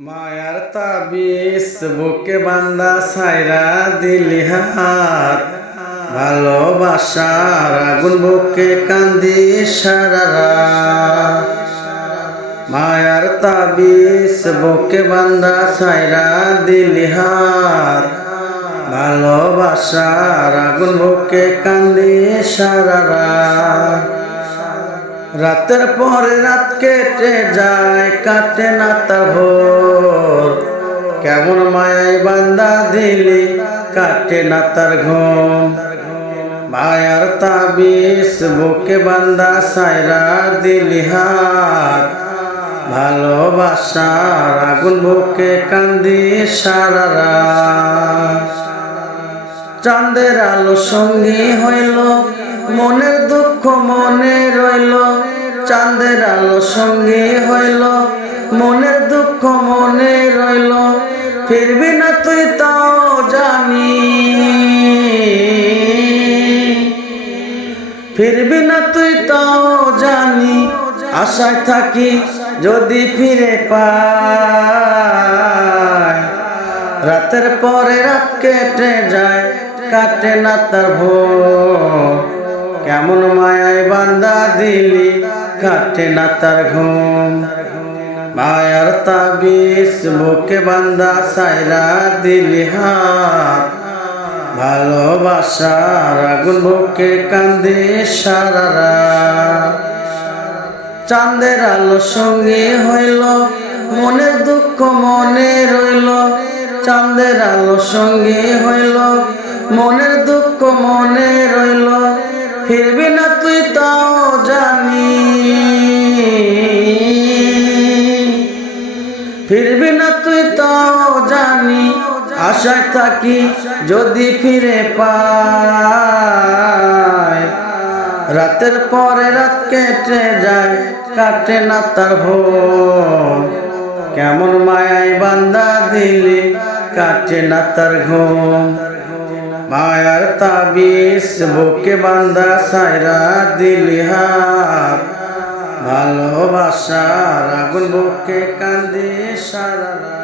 মায়ার তাবিজ বুকে বান্দা সাইরা দিলি হাত, ভালোবাসার আগুন বুকে কান্দি সারা রাত। মায়ার তাবিজ বুকে বান্দা সাইরা দিলি হাত, ভালোবাসার আগুন বুকে কান্দি সারা রাত। রাতের পরে রাত কেটে যায়, কাটে না তা ভোর। কেমন মায়ায় বান্দা দিলি, কাটে না তার ঘুম। মায়ার তাবিজ বুকে বান্দা সাইরা দিলি হাত, ভালোবাসার আগুন বুকে কান্দি সারা রাত। চাঁদের আলো সঙ্গী হইল, মনের দুঃখ মনে রইল। চাঁদের আলো সঙ্গী হইল, মনের দুঃখ মনে রইল। ফিরবি না তুই তাও জানি, ফিরবি না তুই তাও জানি। আশায় থাকি যদি ফিরে পাই, রাতের পরে রাত কেটে যায়, কাটে না তার ভোর। কেমন মায়ায় বান্দা দিলি, কাটে না তার ঘুম। মায়ার তাবিজ বুকে বান্দা সাইরা দিলি হাত, ভালোবাসার আগুন বুকে কান্দে সারা রাত। চাঁদের আলো সঙ্গী হইল, মনের দুঃখ মনে রইল। চাঁদের আলো সঙ্গী হইল, মনের দুঃখ মনে রইল। ফিরবি না তুই তাও জানি, ফিরবি না তুই তাও জানি। আশায় থাকি যদি ফিরে পাই, রাতের পরে রাত কেটে যায়, কাটে না তার ভোর। কেমন মায়ায় বান্দা দিলি, কাটে না তার ঘুম। মায়ার তাবিজ বুকে বান্দা সাইরা দিলি হাত, ভালোবাসার আগুন বুকে কান্দি সারা রাত।